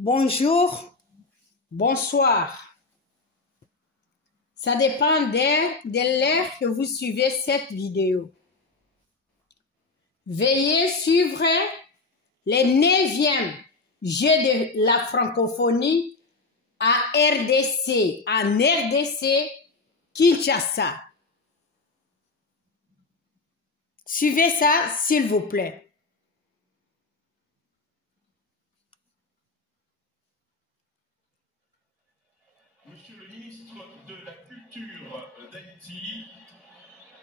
Bonjour, bonsoir. Ça dépend de l'heure que vous suivez cette vidéo. Veuillez suivre les 9e Jeux de la francophonie en RDC, Kinshasa. Suivez ça, s'il vous plaît. Monsieur le ministre de la Culture d'Haïti,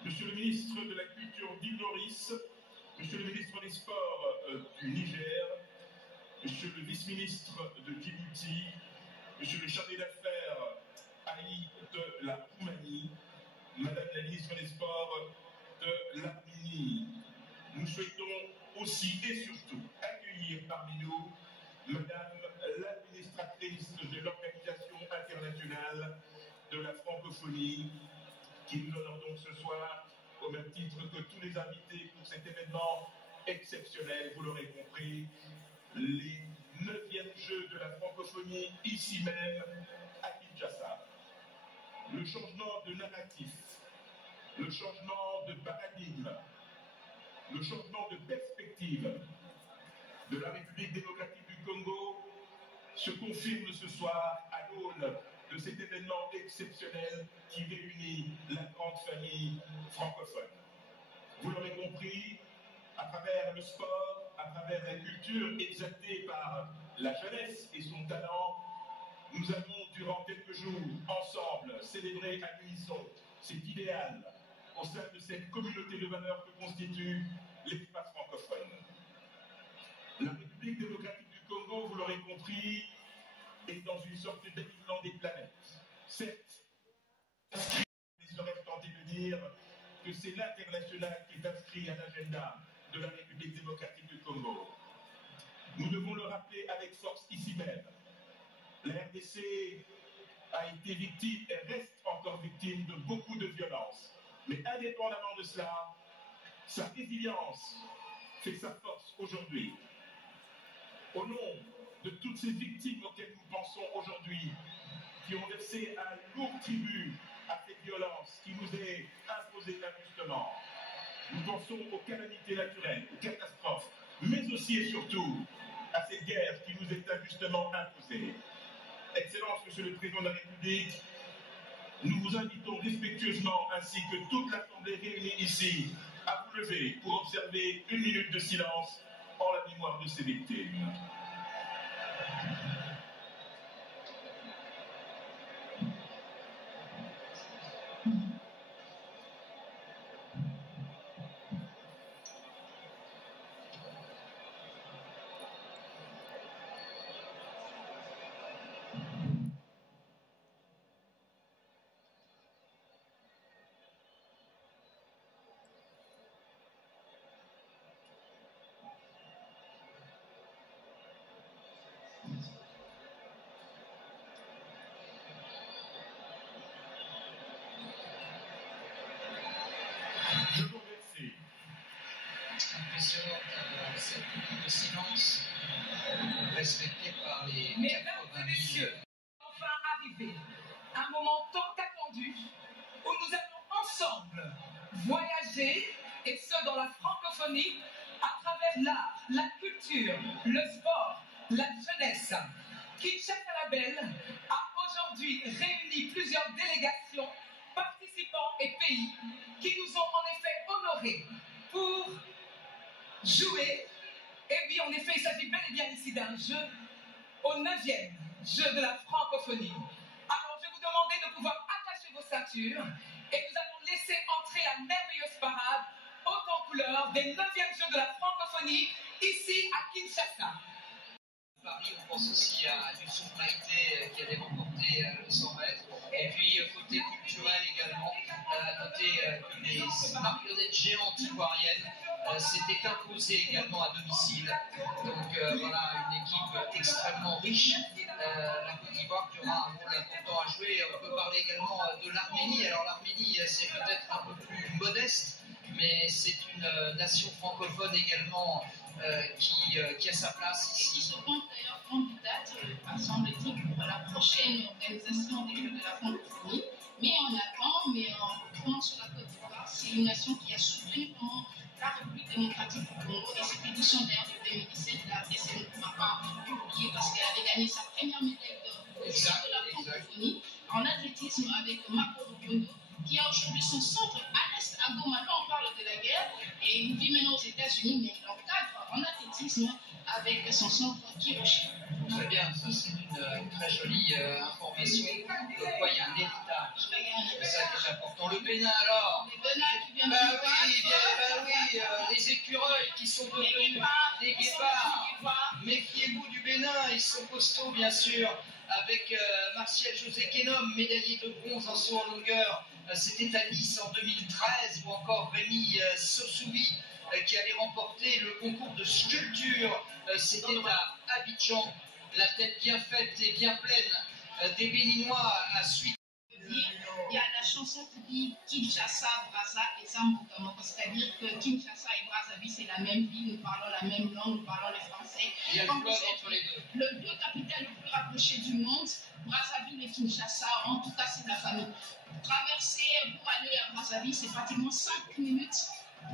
Monsieur le ministre de la Culture d'Île Maurice, Monsieur le ministre des Sports du Niger, Monsieur le vice-ministre de Djibouti, Monsieur le chargé d'affaires AI de la Roumanie, Madame la ministre des Sports de l'Arménie. Nous souhaitons aussi et surtout accueillir parmi nous Madame l'administratrice de l'Organisation internationale de la francophonie, qui nous honore donc ce soir, au même titre que tous les invités pour cet événement exceptionnel, vous l'aurez compris, les 9e Jeux de la francophonie, ici même, à Kinshasa. Le changement de narratif, le changement de paradigme, le changement de perspective de la République démocratique du Congo se confirme ce soir à l'aune de cet événement exceptionnel qui réunit la grande famille francophone. Vous l'aurez compris, à travers le sport, à travers la culture exaltée par la jeunesse et son talent, nous avons durant quelques jours ensemble célébré à l'unisson cet idéal au sein de cette communauté de valeurs que constitue l'espace francophone. La République démocratique du Congo, vous l'aurez compris, est dans une sorte d'alignement des planètes. Certes, il serait tenté de dire que c'est l'international qui est inscrit à l'agenda de la République démocratique du Congo. Nous devons le rappeler avec force ici même. La RDC a été victime et reste encore victime de beaucoup de violences. Mais indépendamment de cela, sa résilience fait sa force aujourd'hui. Au nom de toutes ces victimes auxquelles nous pensons aujourd'hui, qui ont versé un lourd tribut à cette violence qui nous est imposée injustement, nous pensons aux calamités naturelles, aux catastrophes, mais aussi et surtout à cette guerre qui nous est injustement imposée. Excellence, Monsieur le Président de la République, nous vous invitons respectueusement, ainsi que toute l'Assemblée réunie ici, à vous lever pour observer 1 minute de silence en la mémoire de ces victimes. Je vous remercie. Impressionnant cette minute de silence respectée par les Mesdames 80 et 000. messieurs, enfin arrivé, un moment tant attendu où nous allons ensemble voyager, et ce dans la francophonie, à travers l'art, la culture, le sport, la jeunesse. Kinshasa Label a aujourd'hui réuni plusieurs délégations, participants et pays qui nous ont en effet honorés pour jouer. Et oui, en effet, il s'agit bel et bien ici d'un jeu au 9e Jeu de la francophonie. Alors, je vais vous demander de pouvoir attacher vos ceintures et nous allons laisser entrer la merveilleuse parade haute en couleur des 9e Jeux de la francophonie ici à Kinshasa. Paris, on pense aussi à Youssouf Maïté qui avait remporté le 100 mètres. Et puis, côté culturel également, notez que les marionnettes géantes ivoiriennes s'étaient imposées également à domicile. Donc voilà, une équipe extrêmement riche. La Côte d'Ivoire qui aura un rôle important à jouer. On peut parler également de l'Arménie. Alors l'Arménie, c'est peut-être un peu plus modeste, mais c'est une nation francophone également qui a sa place ici. Je pense d'ailleurs candidate prochaine organisation des Jeux de la francophonie. Mais on attend, mais on prend sur la Côte d'Ivoire. C'est une nation qui a soutenu vraiment la République démocratique du Congo. Et cette édition d'ailleurs de 2017, la RDC ne m'a pas publié parce qu'elle avait gagné sa première médaille d'or au Jeux de la francophonie en athlétisme avec Mako Rubiondo, qui a aujourd'hui son centre à l'Est, à Goma. Là, on parle de la guerre et il vit maintenant aux États-Unis, mais il encadre en athlétisme avec son centre Kiroshi. Très bien, ça c'est une très jolie information. Donc, quoi, il y a un héritage. C'est ça qui est important. Le Bénin alors? Les Bénin qui viennent oui, les écureuils qui sont devenus des guépards. Méfiez-vous du Bénin, ils sont costauds bien sûr. Avec Martial José Kenom, médaillé de bronze en saut en longueur. C'était à Nice en 2013, ou encore Rémi Sosoubi qui avait remporté le concours de sculpture. C'était à Abidjan. La tête bien faite et bien pleine des Béninois à suite. Il y a la chanson qui dit Kinshasa, Brazza et Zamboukamo, c'est-à-dire que Kinshasa et Brazzaville c'est la même ville, nous parlons la même langue, nous parlons le français. Il y a le club entre les deux. Le deux capitales les plus rapprochées du monde, Brazzaville et Kinshasa, en tout cas c'est la famille. Traverser pour aller à Brazzaville, c'est pratiquement 5 minutes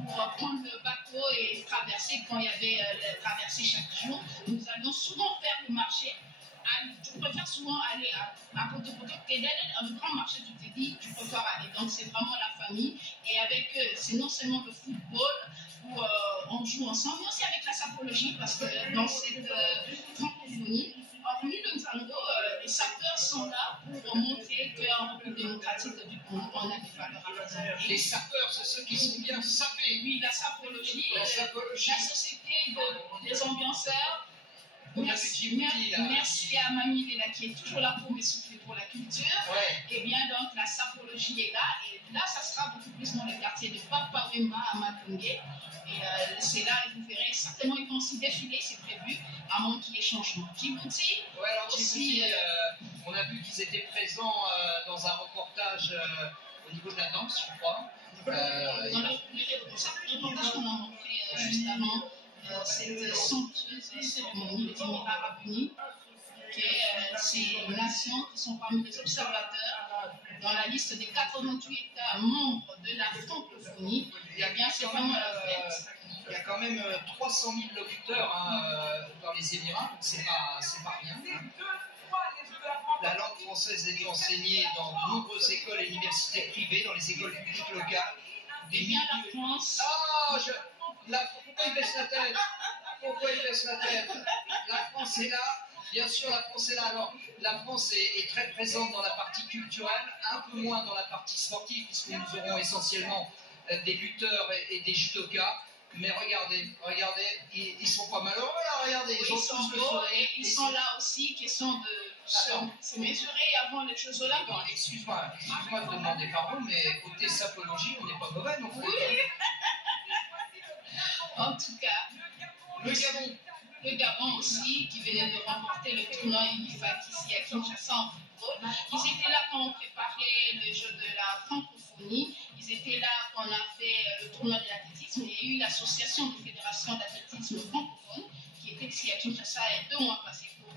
pour prendre le bateau et traverser. Quand il y avait traversé chaque jour, nous allions souvent faire le marché. Je préfère souvent aller à Poto-Poto, un grand marché, tu te dis, tu préfères aller. Donc c'est vraiment la famille. Et avec eux, c'est non seulement le football, où on joue ensemble, mais aussi avec la sapologie, parce que dans cette francophonie, hormis le Nzango, les sapeurs sont là pour montrer qu'en République démocratique du Congo, on a des valeurs à présenter. Les sapeurs, c'est ceux qui sont bien sapés. Oui, la sapologie, la société des ambianceurs. Merci à Mamie Léla qui est toujours là pour me souffler pour la culture. Ouais. Et bien donc la sapologie est là. Et là, ça sera beaucoup plus dans le quartier de Papa Wemba à Matungue. Et c'est là, et vous verrez, certainement ils vont aussi défiler, c'est prévu, à moins qu'il y ait changement. Djibouti, ouais, alors aussi. Djibouti, on a vu qu'ils étaient présents dans un reportage au niveau de la danse, je crois. Dans le reportage qu'on a montré juste avant. Cette somptueuse cérémonie, les Émirats Arabes Unis, c'est une nation qui sont parmi les observateurs dans la liste des 88 États membres de la francophonie. Et bien, c'est vraiment la fête. Il y a quand même 300 000 locuteurs dans les Émirats, donc c'est pas rien. Hein. La langue française est enseignée dans de nombreuses écoles et universités privées, dans les écoles publiques locales. Et bien, la France. Oh, pourquoi il baisse la tête? Pourquoi il baisse la tête? La France est là. Bien sûr, la France est là. Alors, la France est très présente dans la partie culturelle, un peu moins dans la partie sportive, puisque nous aurons essentiellement des lutteurs et des judokas. Mais regardez, ils sont pas malheureux là, regardez. Ils sont beaux et ils sont là aussi, question de se mesurer avant les Jeux Olympiques. Attends, excuse-moi de demander pardon, mais côté sapologie, on n'est pas mauvais non plus. Oui. En tout cas, le Gabon aussi, qui venait de remporter le tournoi UNIFAC ici à Kinshasa en football. Ils étaient là quand on préparait le jeu de la francophonie. Ils étaient là quand on a fait le tournoi de l'athlétisme. Il y a eu l'association des fédérations d'athlétisme francophone qui était ici à Kinshasa il y a 2 mois passés pour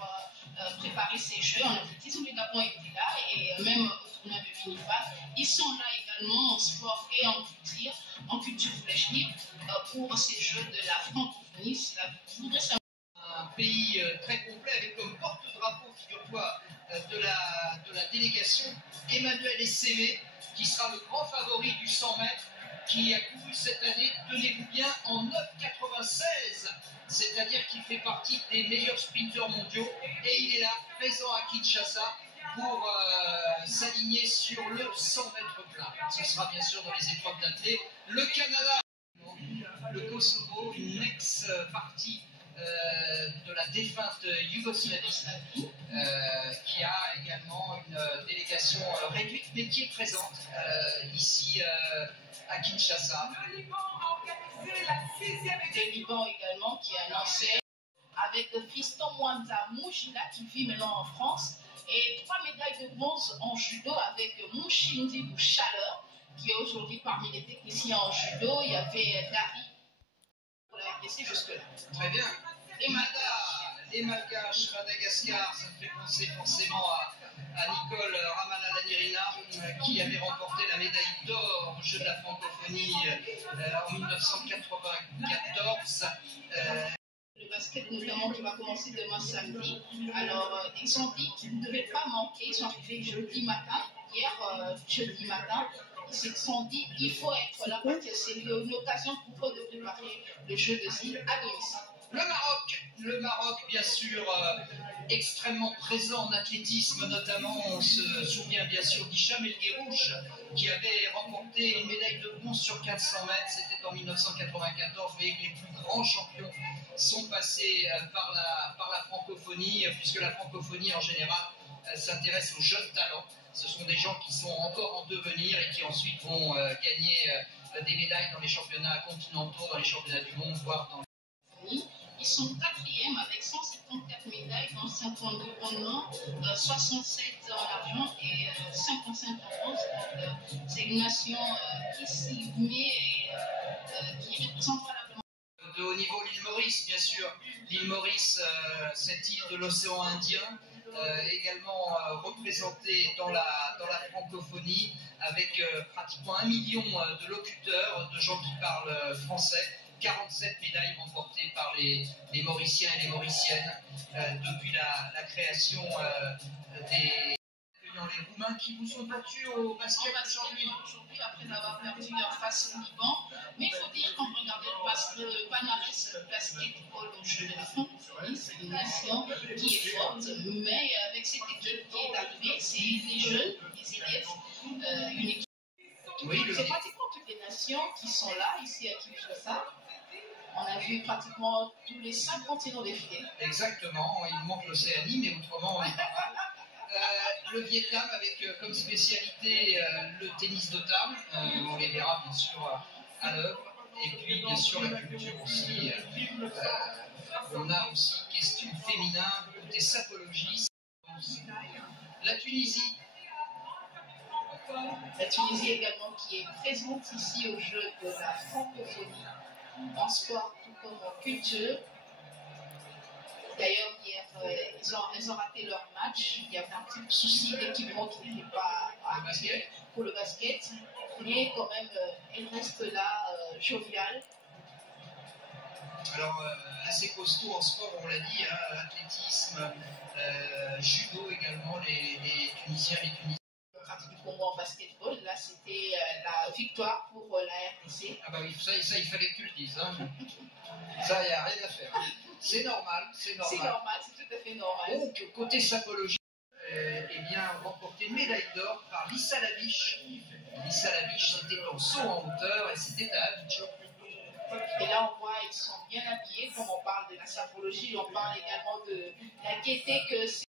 préparer ces jeux en athlétisme. Le Gabon était là et même au tournoi de l'UNIFAC. Ils sont là également en sport et en culture voulais-je dire, pour ces jeux de la francophonie. Je voudrais savoir. Un pays très complet avec comme porte-drapeau, figure-toi, de la délégation Emmanuel Essémé, qui sera le grand favori du 100 mètres, qui a couru cette année, tenez-vous bien, en 9,96, c'est-à-dire qu'il fait partie des meilleurs sprinteurs mondiaux, et il est là, présent à Kinshasa, pour s'aligner sur le 100 mètres plat. Ce sera bien sûr dans les épreuves d'athlée. Le Canada, le Kosovo, une ex-partie de la défunte Yougoslavie, qui a également une délégation réduite, mais qui est présente ici à Kinshasa. Le Liban également, qui a lancé avec Fiston Mwanza Moujila, qui vit maintenant en France, et 3 médailles de bronze en judo avec Mouchindi Bouchaleur, qui est aujourd'hui parmi les techniciens en judo. Il y avait Dari pour la RDC jusque-là. Très bien. et malgache, Madagascar, ça me fait penser forcément à Nicole Ramanallanirina qui avait remporté la médaille d'or aux Jeux de la francophonie en 1994. Le basket notamment qui va commencer demain samedi. Alors ils ont dit qu'ils ne devaient pas manquer, ils sont arrivés jeudi matin, jeudi matin. Ils se sont dit il faut être là parce que c'est une occasion pour eux de préparer le jeu de Zil à domicile. Le Maroc bien sûr extrêmement présent en athlétisme notamment. On se souvient bien sûr d'Hicham El Guerrouch qui avait remporté une médaille de bronze sur 400 mètres, c'était en 1994. Vous voyez que les plus grands champions sont passés par la francophonie, puisque la francophonie en général s'intéresse aux jeunes talents. Ce sont des gens qui sont encore en devenir et qui ensuite vont gagner des médailles dans les championnats continentaux, dans les championnats du monde, voire dans Ils sont quatrièmes avec 174 médailles dans 52 en or, 67 en argent et 55 en bronze. C'est une nation qui s'y met et qui représente valablement. De haut niveau, l'île Maurice, bien sûr. L'île Maurice, cette île de l'océan Indien, également représentée dans la francophonie, avec pratiquement 1 million de locuteurs, de gens qui parlent français. 47 médailles remportées par les Mauriciens et les Mauriciennes depuis la création des les Roumains qui vous sont battus au basket aujourd'hui, après avoir perdu face au Liban. Mais il faut dire qu'on regardait le palmarès basketball au jeu de la francophonie, c'est une nation qui est forte, mais avec cette équipe qui est arrivée, c'est des jeunes, des élèves, une équipe. Oui, c'est pratiquement toutes les nations qui sont là, ici à Kinshasa. On a vu pratiquement tous les 5 continents défiler. Exactement, il manque l'Océanie, mais autrement on est pas mal. Le Vietnam avec comme spécialité le tennis de table, on les verra bien sûr à l'œuvre, et puis bien sûr la culture aussi. On a aussi question féminin, côté sapologie. La Tunisie. La Tunisie également qui est présente ici au jeu de la francophonie, en sport tout comme en culture. D'ailleurs, hier, ils ont raté leur match. Il y avait un petit souci d'équipement qui n'était pas actuel pour le basket. Mais quand même, elle reste là, joviale. Alors, assez costaud en sport, on l'a dit, hein, athlétisme, judo également, les Tunisiens et les Tunisiennes. Pour moi en basketball, là c'était la victoire pour la RDC. Ah bah oui, ça il fallait que tu le dises. Hein. Ça, il n'y a rien à faire. C'est normal, c'est normal. C'est normal, c'est tout à fait normal. Donc, côté sapologie, eh bien, remporté une médaille d'or par Lissa Labiche. Lissa Labiche, c'était en saut en hauteur et c'était à Abidjan. Et là, on voit, ils sont bien habillés. Comme on parle de la sapologie, on parle également de la gaieté que c'est.